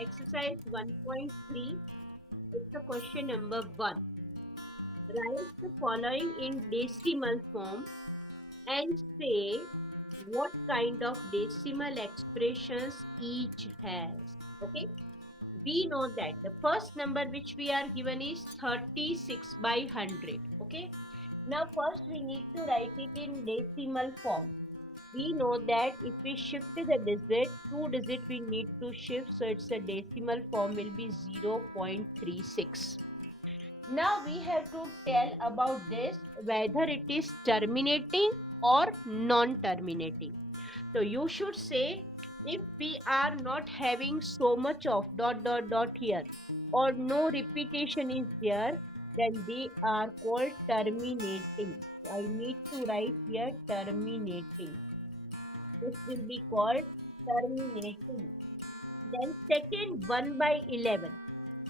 Exercise 1.3. It's a question number 1. Write the following in decimal form and say what kind of decimal expressions each has. Okay. We know that the first number which we are given is 36 by 100. Okay. Now first we need to write it in decimal form. We know that if we shift the digit, two digit we need to shift, so it's a decimal form will be 0.36. Now we have to tell about this whether it is terminating or non-terminating. So you should say if we are not having so much of dot dot dot here or no repetition is there, then they are called terminating. So I need to write here terminating. This will be called terminating. Then second, 1 by 11.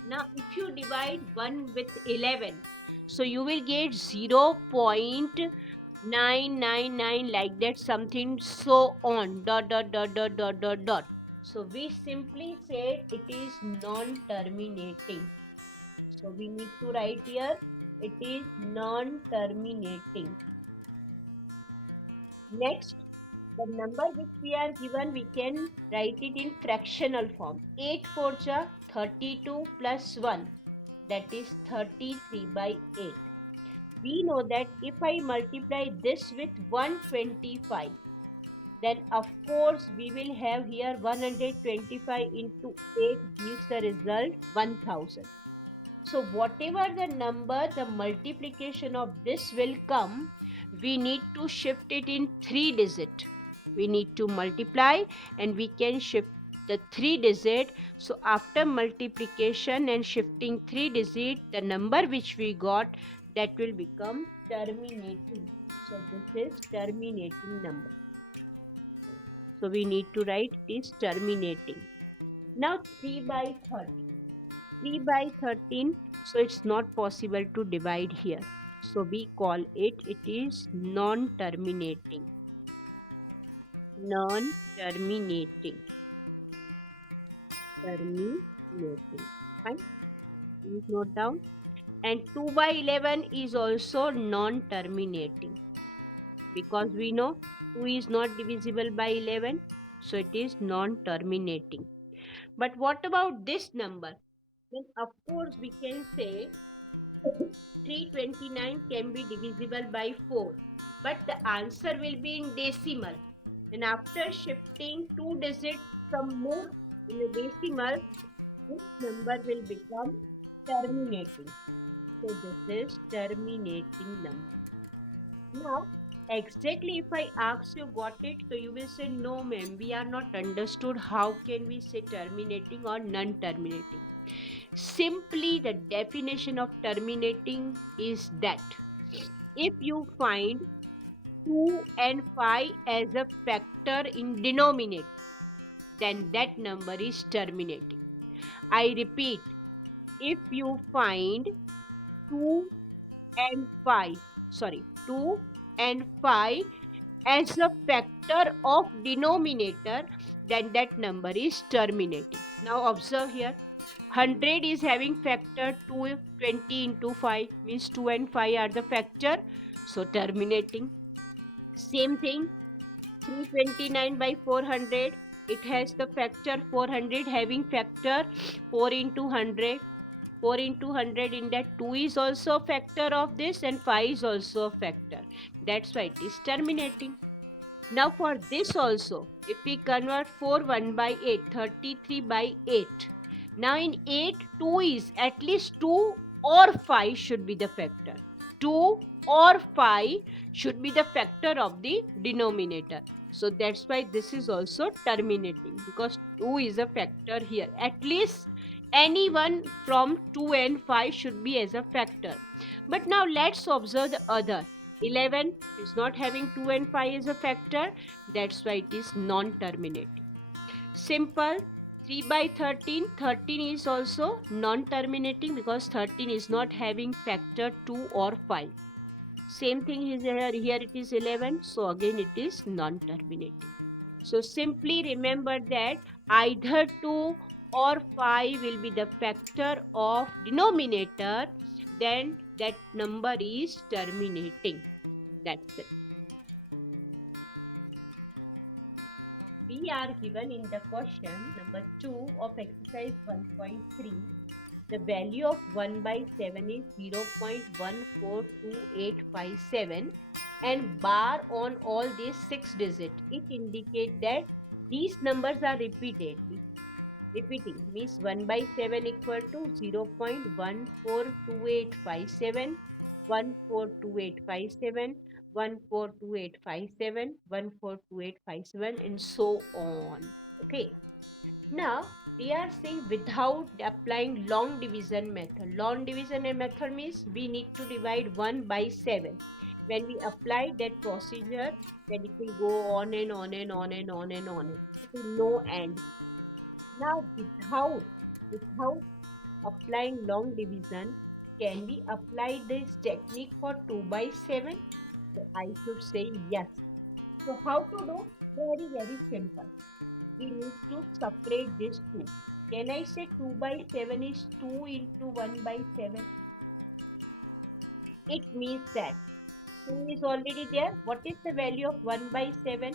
Now if you divide 1 with 11, so you will get 0.999 like that, something so on, dot dot dot dot dot dot dot. So we simply said it is non-terminating. So we need to write here it is non-terminating. Next, the number which we are given, we can write it in fractional form. 8 4 ja 32 plus 1, that is 33 by 8. We know that if I multiply this with 125, then of course we will have here 125 into 8 gives the result 1000. So whatever the number, the multiplication of this will come, we need to shift it in 3 digit. We need to multiply and we can shift the 3 digit. So after multiplication and shifting 3 digit, the number which we got, that will become terminating. So this is terminating number. So we need to write this terminating. Now 3 by 30. 3 by 13, so it's not possible to divide here, so we call it is non-terminating. Non-terminating. Terminating. Fine, please note down. And 2 by 11 is also non-terminating, because we know 2 is not divisible by 11, so it is non-terminating. But what about this number? Then of course we can say 329 can be divisible by 4, but the answer will be in decimal. And after shifting 2 digits some more in the decimal, this number will become terminating. So this is terminating number. Now, exactly if I ask you got it, so you will say no ma'am, we are not understood how can we say terminating or non-terminating. Simply the definition of terminating is that if you find 2 and 5 as a factor in denominator, then that number is terminating. I repeat, if you find 2 and 5, 2 and 5 as a factor of denominator, then that number is terminating. Now observe here, 100 is having factor 2, 20 into 5 means 2 and 5 are the factor, so terminating. Same thing, 329 by 400, it has the factor 400 having factor 4 into 100. 4 into 100, in that 2 is also a factor of this and 5 is also a factor. That's why it is terminating. Now for this also, if we convert 4 1 by 8, 33 by 8. Now in 8, 2 is at least 2 or 5 should be the factor. 2 or 5 should be the factor of the denominator. So that's why this is also terminating, because 2 is a factor here. At least any one from 2 and 5 should be as a factor. But now let's observe the other. 11 is not having 2 and 5 as a factor, that's why it is non-terminating. Simple. 3 by 13, 13 is also non-terminating because 13 is not having factor 2 or 5. Same thing is here it is 11, so again it is non-terminating. So simply remember that either 2 or 5 will be the factor of denominator, then that number is terminating. That's it. We are given in the question number 2 of exercise 1.3. The value of 1 by 7 is 0.142857 and bar on all these 6 digits. It indicates that these numbers are repeating means 1 by 7 equal to 0.142857, 142857, 142857, 142857 and so on. Okay. Now we are saying without applying long division method. Long division method means we need to divide 1 by 7. When we apply that procedure, then it will go on and on and on and on and on. It will no end. Now without applying long division, can we apply this technique for 2 by 7? So I should say yes. So how to do? Very, very simple. We need to separate this 2. Can I say 2 by 7 is 2 into 1 by 7? It means that 2 is already there. What is the value of 1 by 7?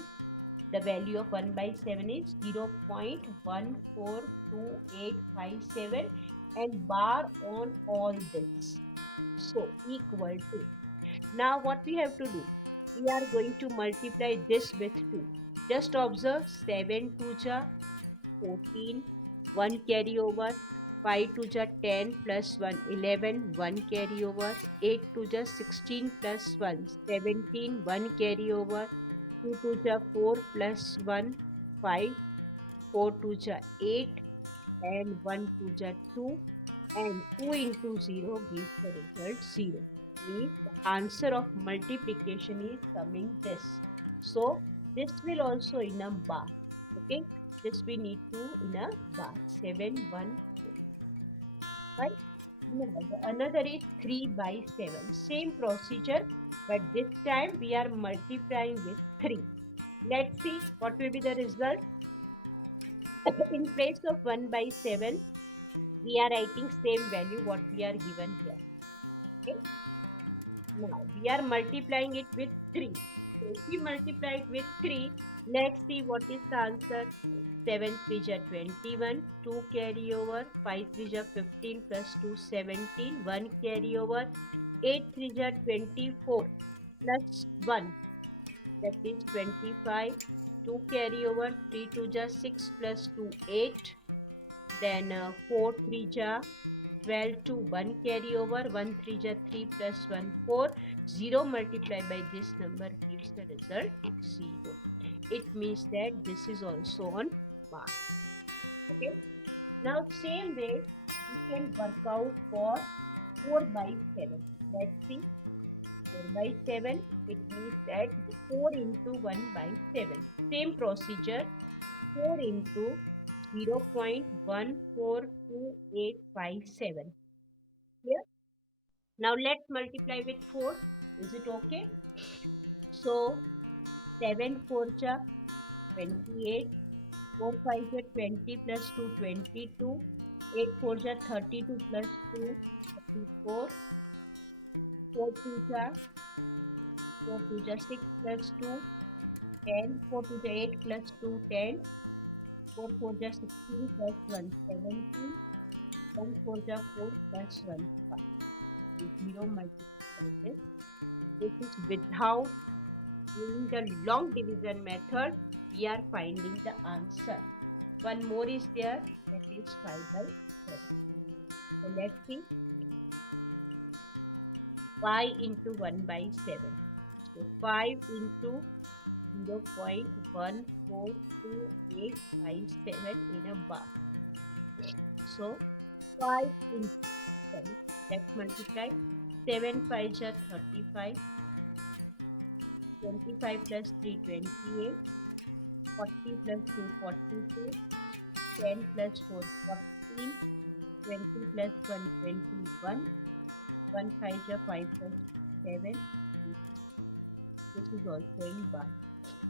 The value of 1 by 7 is 0.142857 and bar on all this. So equal to. Now what we have to do? We are going to multiply this with 2. Just observe 7 to ja 14, 1 carry over, 5 to ja 10 plus 1, 11, 1 carry over, 8 to ja 16 plus 1, 17, 1 carry over, 2 to ja 4 plus 1, 5, 4 to ja 8 and 1 to ja 2 and 2 into 0 gives the result 0. Means the answer of multiplication is coming this. So this will also in a bar. Okay, this we need to in a bar 7 1 4. Right. Now another is 3 by 7. Same procedure, but this time we are multiplying with 3. Let's see what will be the result. In place of 1 by 7, we are writing same value what we are given here. Okay. Now we are multiplying it with 3. So if we multiply it with 3, let's see what is the answer. 7 3 ja 21, 2 carry over, 5 3 ja 15 plus 2 17, 1 carry over, 8 3 ja 24 plus 1 that is 25, 2 carry over, 3 2 ja 6 plus 2 8, then 4 3 ja 12 to 1 carry over, 1 3 ja 3 plus 1 4, 0 multiplied by this number gives the result 0. It means that this is also on bar. Okay. Now same way we can work out for 4 by 7. Let's see. 4 by 7, it means that 4 into 1 by 7. Same procedure, 4 into 0.142857. Here. Now let's multiply with 4. Is it okay? So 7 4 ja 28, 4 5 ja 20 plus 2 22, 8 4 ja 32 plus 2 34, 4 2 ja 6 plus 2 10, 4 2 ja 8 plus 2 10, 4 4 ja 16 plus 1 17, 1 4 ja 4 plus 1 5. 0 multiplied this. This is without using the long division method. We are finding the answer. One more is there, that is 5 by 7. So let's see. 5 into 1 by 7. So 5 into 0.142857 in a bar. So 5 into 7. Let's multiply. 7 5 ja 35. 25 plus 3 28. 40 plus 2 42. 10 plus 4 14. 20 plus 1 21. 1 5 ja 5 plus 7. This is also in bar.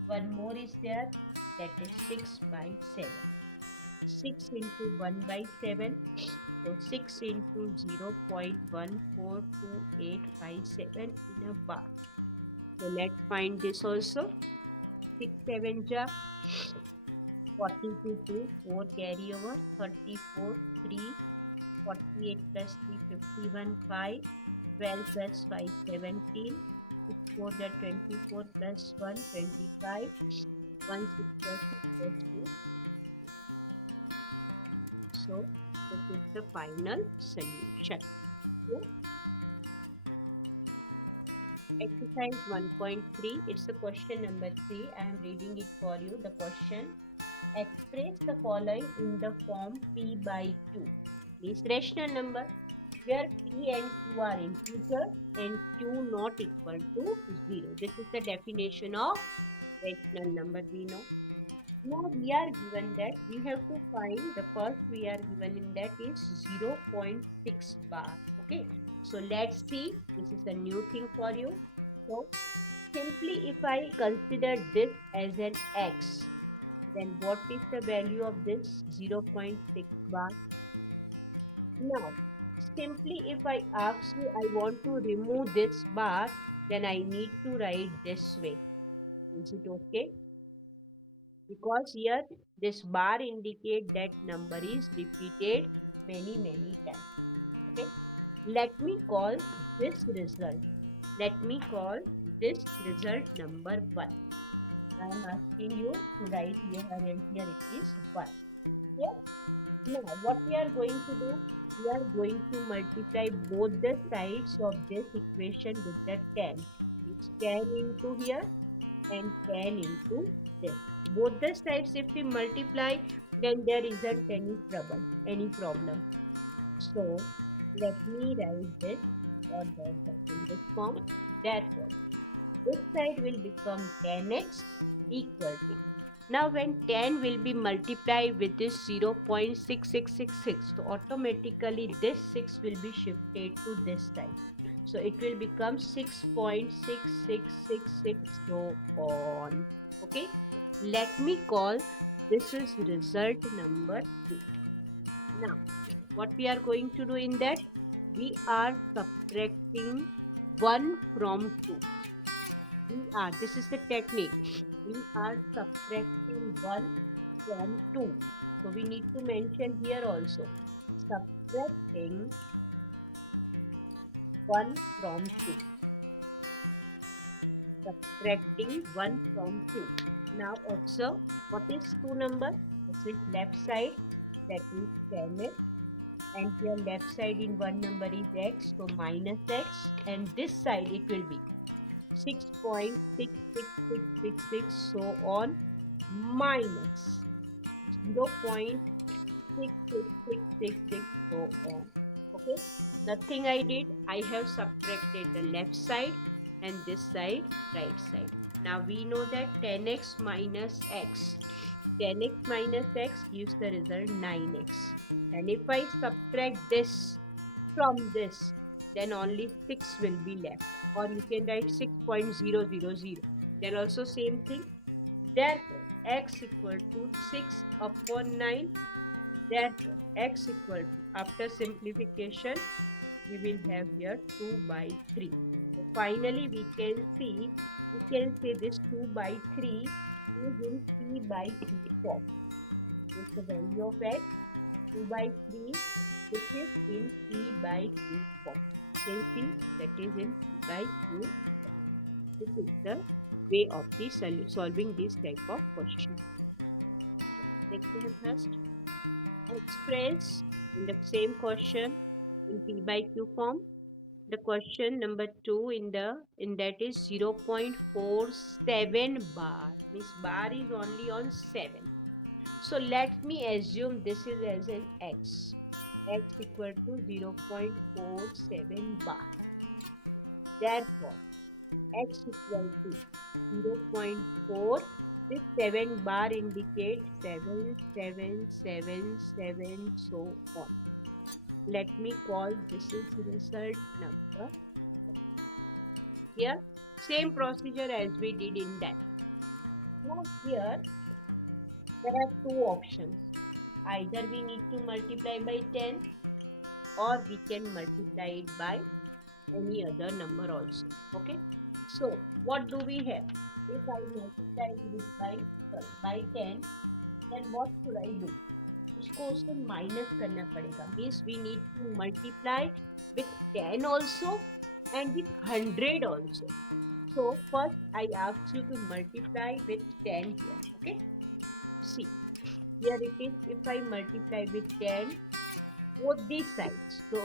One more is there, that is 6 by 7. 6 into 1 by 7. So 6 into 0.142857 in a bar. So let's find this also. 6 7 ja 42 2, 4 carry over, 34 3, 48 plus 3 51 5, 12 plus 5 17, 6 4 ja 24 plus 1 25, 1 6 plus 6 plus 2. So this is the final solution. So, exercise 1.3, it's the question number 3. I am reading it for you. The question: express the following in the form p by q. This rational number where p and q are integer and q not equal to 0. This is the definition of rational number we know. Now we are given that we have to find the first we are given in that is 0.6 bar. Okay, so let's see. This is a new thing for you. So simply if I consider this as an x, then what is the value of this 0.6 bar? Now, simply if I ask you I want to remove this bar, then I need to write this way. Is it okay? Because here this bar indicate that number is repeated many times. Okay. Let me call this result. Let me call this result number 1. I am asking you to write here and here it is 1. Yes? Now what we are going to do? We are going to multiply both the sides of this equation with the 10. It's 10 into here and 10 into this. Both the sides if we multiply, then there isn't any problem. So let me write this or that in this form. Therefore, this side will become 10x equal to. Now when 10 will be multiplied with this 0.6666, so automatically this 6 will be shifted to this side. So it will become 6.6666 so on. Okay. Let me call this is result number 2. Now what we are going to do in that? We are subtracting 1 from 2. This is the technique. We are subtracting 1 from 2. So we need to mention here also. Subtracting 1 from 2. Subtracting 1 from 2. Now observe what is 2 number? This is left side, that is 10x, and here left side in one number is x, so minus x, and this side it will be 6.66666 so on minus 0.66666 so on. Okay, nothing I did. I have subtracted the left side and this side right side. Now we know that 10x minus x. 10x minus x gives the result 9x. And if I subtract this from this, then only 6 will be left. Or you can write 6.000. Then also same thing. Therefore, x equal to 6 upon 9. Therefore, x equal to, after simplification, we will have here 2 by 3. So finally, we can say this 2 by 3 is in p by q form. This is the value of x. 2 by 3, which is in p by q form. You can see that is in p by q. This is the way of the solving this type of question. Next we have first express in the same question in p by q form. The question number 2 in that is 0.47 bar. Means bar is only on 7. So let me assume this is as an x. X equal to 0.47 bar. Therefore, x equal to 0.4. This 7 bar indicates 7, 7, 7, 7, so on. Let me call this is result number. Here, same procedure as we did in that. Now here, there are two options. either we need to multiply by 10 or we can multiply it by any other number also. Okay, so what do we have? If I multiply it by 10, then what should I do? उसको उससे minus करना पड़ेगा, means we need to multiply with 10 also and with 100 also. So first I ask you to multiply with 10 here. Okay, see, here it is. If I multiply with 10 both these sides, so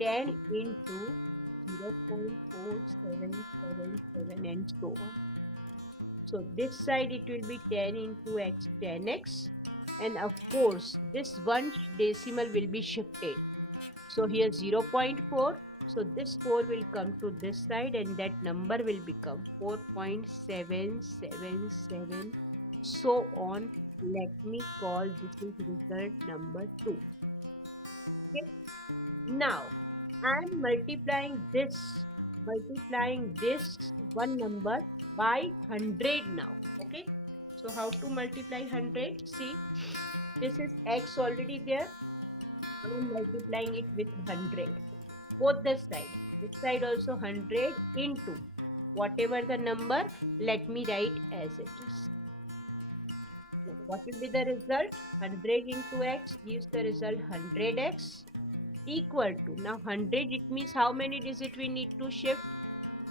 10 into 0.4777 and so on. So this side it will be 10 into x 10x, and of course this one decimal will be shifted. So here 0.4, so this 4 will come to this side and that number will become 4.777, so on. Let me call this is result number 2. Okay, now I am multiplying this one number by 100 now. Okay, so how to multiply 100? See, this is x already there. I am multiplying it with 100. Both the side. This side also 100 into whatever the number. Let me write as it is. Now, what will be the result? 100 into x gives the result 100x equal to, now 100 it means how many digits we need to shift?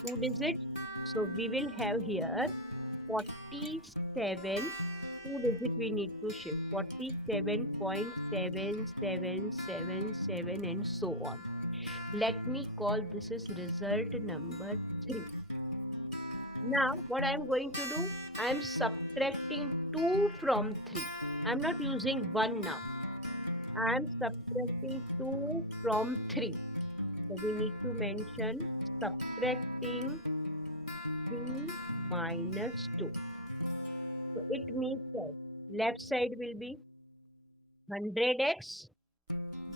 2 digits. So we will have here 47, 2 digits we need to shift, 47.7777 and so on. Let me call this is result number 3. Now what I am going to do, I am subtracting 2 from 3. I am not using 1 now. I am subtracting 2 from 3. So we need to mention subtracting 3 minus 2. So it means that left side will be 100x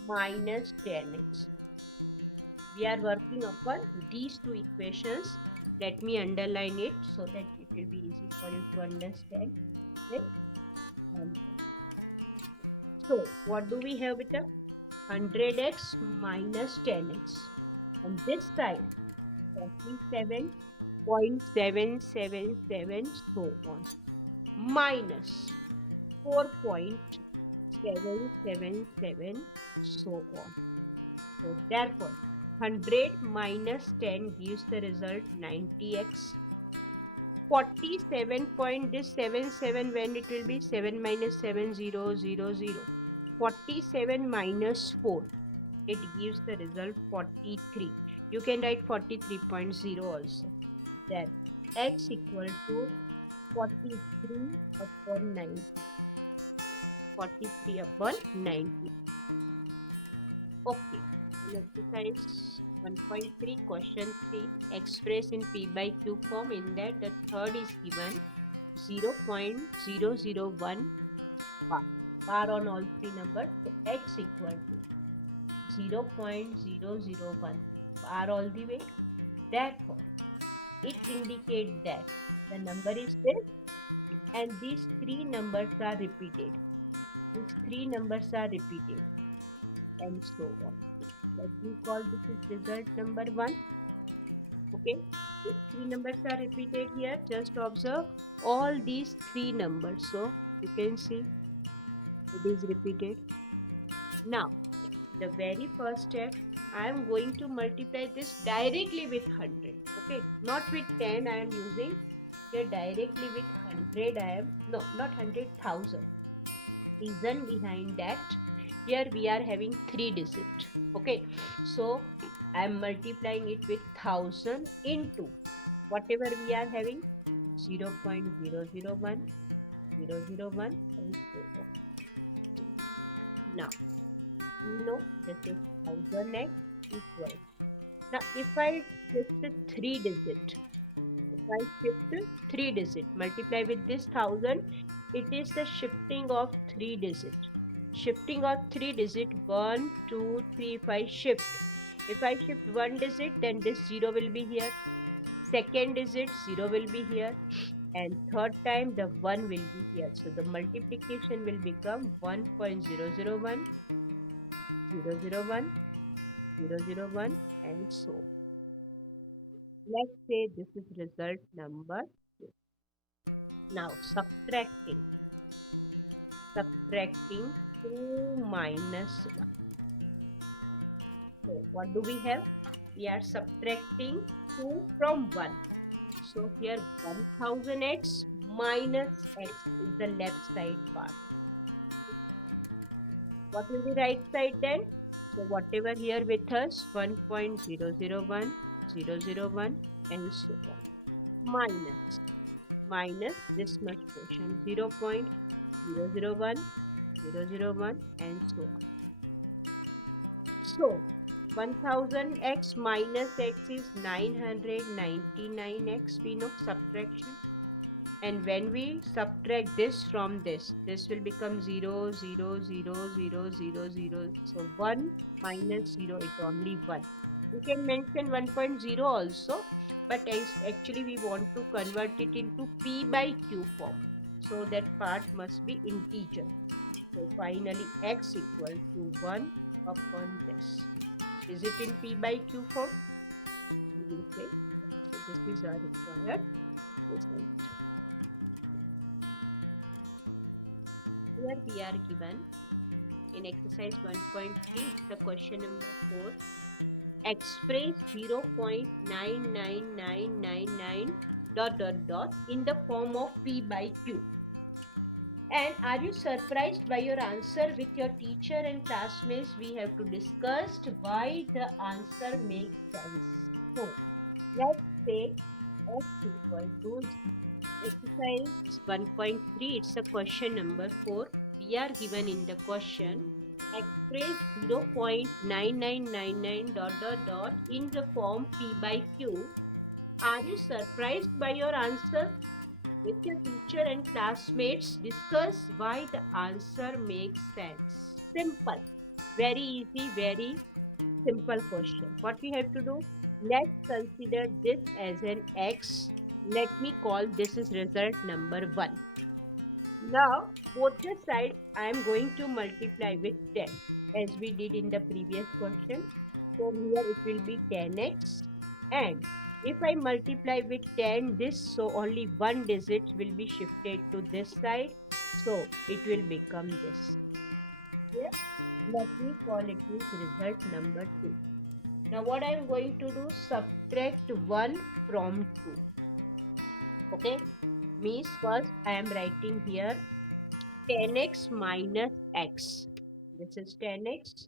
minus 10x. We are working upon these two equations. Let me underline it so that it will be easy for you to understand. Okay? So what do we have with 100x minus 10x, and this side 47.777 so on, minus 4.777 so on. So therefore 100 minus 10 gives the result 90x. 47.77, when it will be 7 minus 7 0 0 0. 47 minus 4, it gives the result 43. You can write 43.0 also. Then x equal to 43 upon 90. 43 upon 90. Okay, exercise 1.3, question 3, express in p by q form. In that the third is given 0.001 bar on all three numbers. So x equal to 0.001 bar all the way. Therefore it indicates that the number is this and these three numbers are repeated. These three numbers are repeated and so on. Let me call this is result number 1. Okay, if three numbers are repeated here, just observe all these three numbers. So you can see it is repeated. Now the very first step, I am going to multiply this directly with 100. Okay, not with 10 I am using here, directly with 100 I am, no, not 100,000. Reason behind that, here we are having 3 digits. Okay, so I am multiplying it with 1000 into whatever we are having, 0.001, 001 and so on. Now you know this is 1000x equal. Now if I shift 3 digit, multiply with this 1000, it is the shifting of 3 digit. Shifting of 3 digit, 1 2 3. If I shift 1 digit, then this 0 will be here. Second digit 0 will be here. and third time the 1 will be here. So the multiplication will become 1.001, 001, 001 and so on. Let's say this is result number 2. Now subtracting 2 minus 1. So what do we have? We are subtracting 2 from 1. So here 1000x minus x is the left side part. What will be right side then? So whatever here with us, 1.001, 001 and so on. Minus this much portion, 0.001, 001 and so on. So 1000x minus x is 999x, we know subtraction. And when we subtract this from this will become 0, 0, 0, 0, 0, 0. So 1 minus 0 is only 1. You can mention 1.0 also, but actually we want to convert it into p by q form. So that part must be integer. So finally x equal to 1 upon this. Is it in p by q form? We will say. So this is our required result. Here we are given in exercise 1.3, the question number 4. Express 0.99999 ... in the form of p by q. And are you surprised by your answer? With your teacher and classmates, we have to discuss why the answer makes sense. So let's say x equal to exercise 1.3. It's a question number 4. We are given in the question express 0.9999 ... in the form p by q. Are you surprised by your answer? With your teacher and classmates, discuss why the answer makes sense. Simple. Very easy, very simple question. What we have to do? Let's consider this as an x. Let me call this is result number 1. Now, both the sides I am going to multiply with 10 as we did in the previous question. So here it will be 10x, and if I multiply with 10 this, so only one digit will be shifted to this side. So it will become this. Here, let me call it is result number 2. Now what I am going to do? Subtract 1 from 2. Okay? Means first I am writing here 10x minus x. This is 10x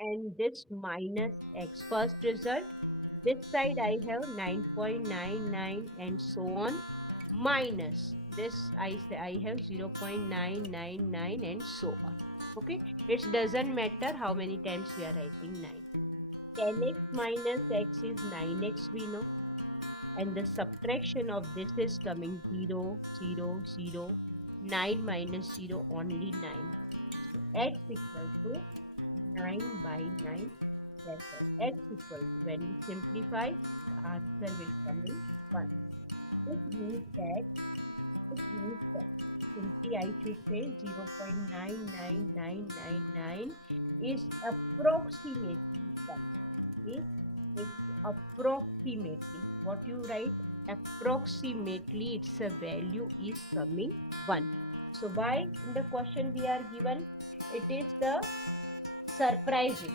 and this minus x. First result. This side I have 9.99 and so on, minus this I have 0.999 and so on. Okay, it doesn't matter how many times we are writing 9. 10x minus x is 9x, we know, and the subtraction of this is coming 0, 0, 0. 9 minus 0 only 9. So x equal to 9 by 9. Therefore, x equal to, when we simplify, the answer will come in 1. It means that simply I should say 0.99999 is approximately 1. It's approximately. What you write? Approximately its a value is coming 1. So why in the question we are given? It is the surprising,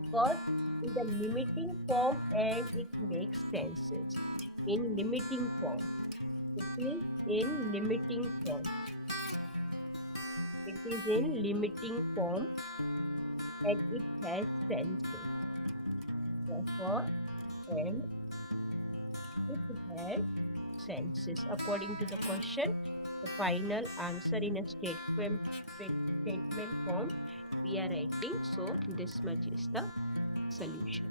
because in the limiting form and it makes senses. In limiting form. It is in limiting form. It is in limiting form and it has senses. Therefore, and it has senses. According to the question, the final answer in a statement form we are writing. So this much is the solution.